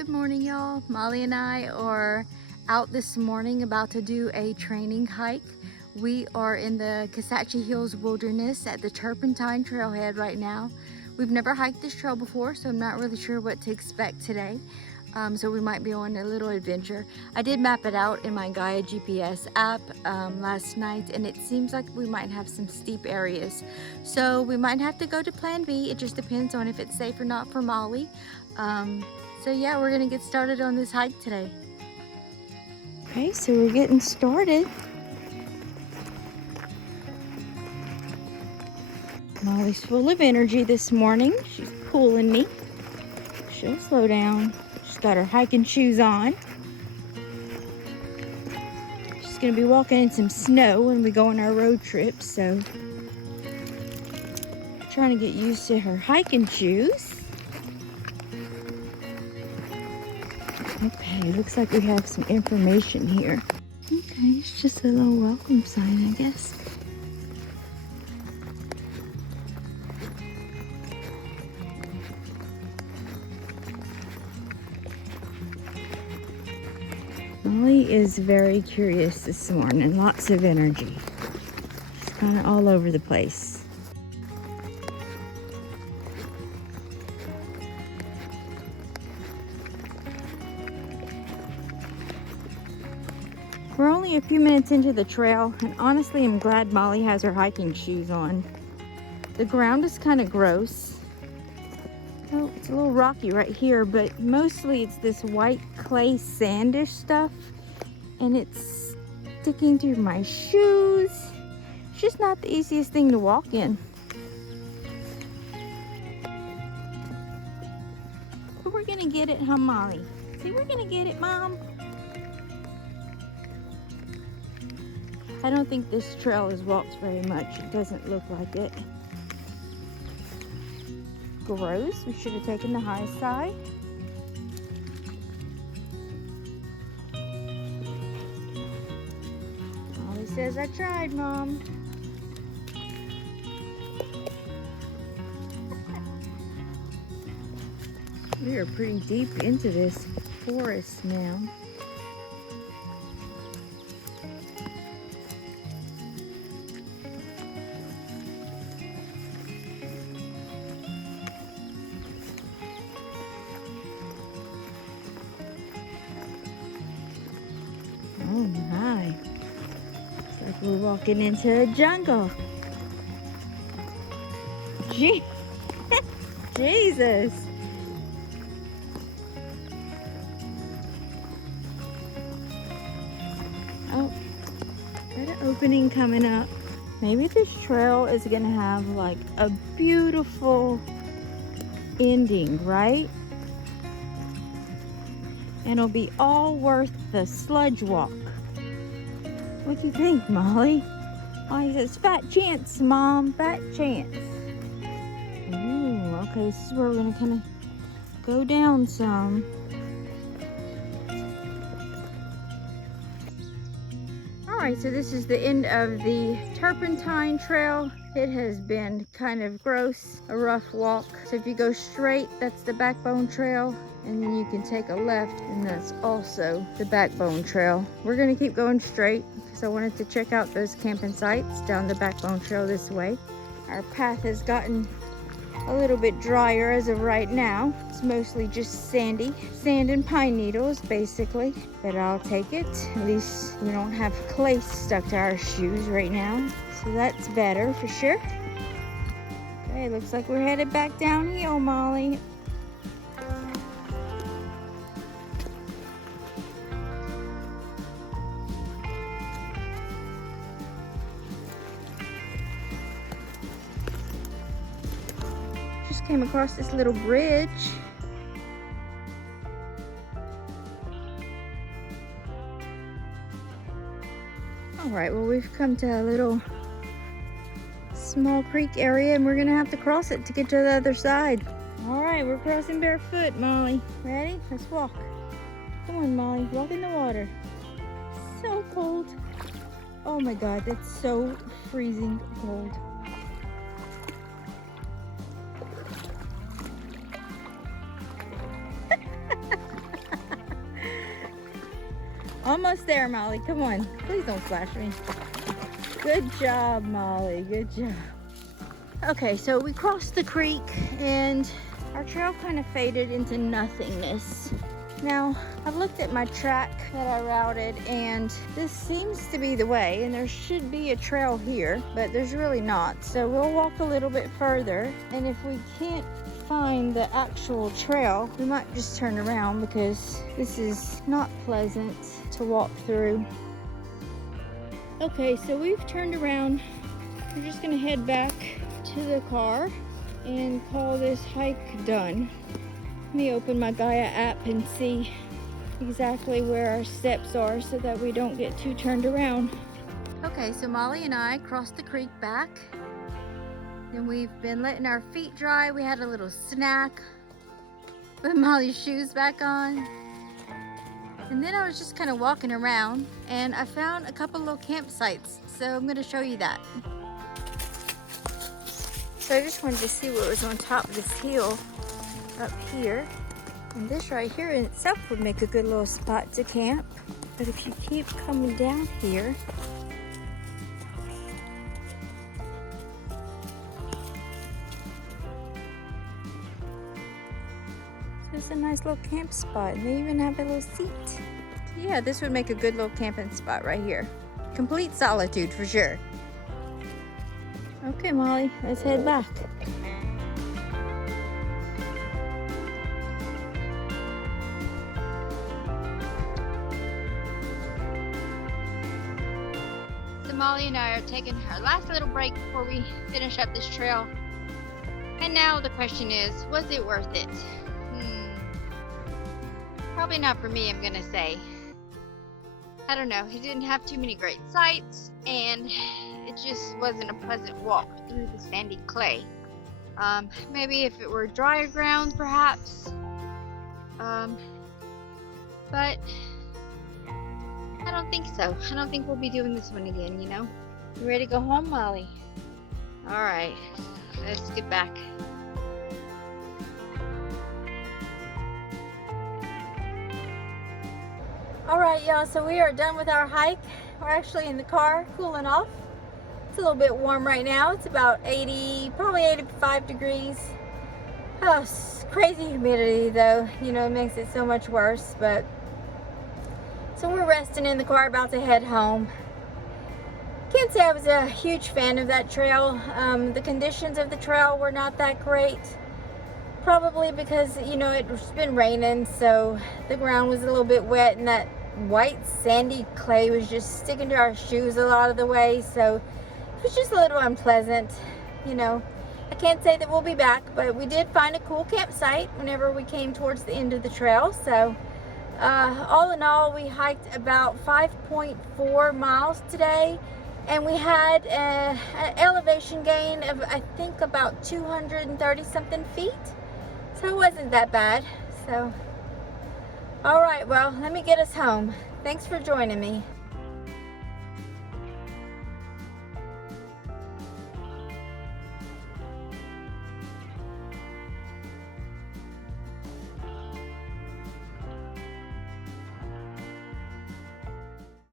Good morning, y'all. Molly and I are out this morning about to do a training hike. We are in the Kisatchie Hills Wilderness at the Turpentine trailhead right now. We've never hiked this trail before, so I'm not really sure what to expect today. So we might be on a little adventure. I did map it out in my Gaia GPS app last night, and it seems like we might have some steep areas. So we might have to go to plan B. It just depends on if it's safe or not for Molly. So yeah, we're gonna get started on this hike today. Okay, so we're getting started. Molly's full of energy this morning. She's pulling me. She'll slow down. She's got her hiking shoes on. She's gonna be walking in some snow when we go on our road trip, so trying to get used to her hiking shoes. Okay, looks like we have some information here. Okay, it's just a little welcome sign, I guess. Molly is very curious this morning, lots of energy. She's kind of all over the place. We're only a few minutes into the trail, and honestly, I'm glad Molly has her hiking shoes on. The ground is kind of gross. Oh, it's a little rocky right here, but mostly it's this white clay sandish stuff, and it's sticking through my shoes. It's just not the easiest thing to walk in. But we're gonna get it, huh, Molly? See, we're gonna get it, Mom. I don't think this trail is walked very much. It doesn't look like it. Gross. We should have taken the high side. Molly says I tried, Mom. We are pretty deep into this forest now. Oh my. It's like we're walking into a jungle. Jesus. Oh, got an opening coming up. Maybe this trail is gonna have like a beautiful ending, right? And it'll be all worth the sludge walk. What do you think, Molly? Molly says, fat chance, Mom, fat chance. Ooh, okay, this is where we're gonna kind of go down some. All right, so this is the end of the Turpentine Trail. It has been kind of gross, a rough walk. So if you go straight, that's the Backbone Trail. And then you can take a left, and that's also the Backbone Trail. We're gonna keep going straight because I wanted to check out those camping sites down the Backbone Trail this way. Our path has gotten a little bit drier as of right now. It's mostly just sandy, sand and pine needles basically, but I'll take it. At least we don't have clay stuck to our shoes right now. So that's better for sure. Okay, looks like we're headed back downhill, Molly. Just came across this little bridge. All right, well, we've come to a little small creek area, and we're gonna have to cross it to get to the other side. All right, we're crossing barefoot, Molly. Ready? Let's walk. Come on, Molly, walk in the water. So cold. Oh my God, that's so freezing cold. Almost there, Molly. Come on. Please don't splash me. Good job, Molly. Good job. Okay, so we crossed the creek and our trail kind of faded into nothingness. Now, I've looked at my track that I routed and this seems to be the way, and there should be a trail here, but there's really not. So we'll walk a little bit further, and if we can't find the actual trail, we might just turn around because this is not pleasant to walk through. Okay, so we've turned around. We're just gonna head back to the car and call this hike done. Let me open my Gaia app and see exactly where our steps are so that we don't get too turned around. Okay, so Molly and I crossed the creek back. Then we've been letting our feet dry. We had a little snack. Put Molly's shoes back on. And then I was just kind of walking around and I found a couple little campsites. So I'm gonna show you that. So I just wanted to see what was on top of this hill up here. And this right here in itself would make a good little spot to camp. But if you keep coming down here, so it's a nice little camp spot. And they even have a little seat. So yeah, this would make a good little camping spot right here. Complete solitude for sure. Okay, Molly, let's head back. So Molly and I are taking our last little break before we finish up this trail. And now the question is, was it worth it? Probably not for me, I'm gonna say. I don't know, it didn't have too many great sights, and it just wasn't a pleasant walk through the sandy clay. Maybe if it were drier ground, perhaps. But I don't think so. I don't think we'll be doing this one again, you know? You ready to go home, Molly? Alright, let's get back. Alright, y'all, so we are done with our hike. We're actually in the car, cooling off. It's a little bit warm right now. It's about 80, probably 85 degrees. Oh, it's crazy humidity though. You know, it makes it so much worse. But so we're resting in the car, about to head home. Can't say I was a huge fan of that trail. The conditions of the trail were not that great. Probably because, you know, it's been raining, so the ground was a little bit wet, and that white sandy clay was just sticking to our shoes a lot of the way. So it was just a little unpleasant, you know. I can't say that we'll be back, but we did find a cool campsite whenever we came towards the end of the trail. So all in all, we hiked about 5.4 miles today, and we had an elevation gain of, I think, about 230 something feet. So it wasn't that bad. So all right, well, let me get us home. Thanks for joining me.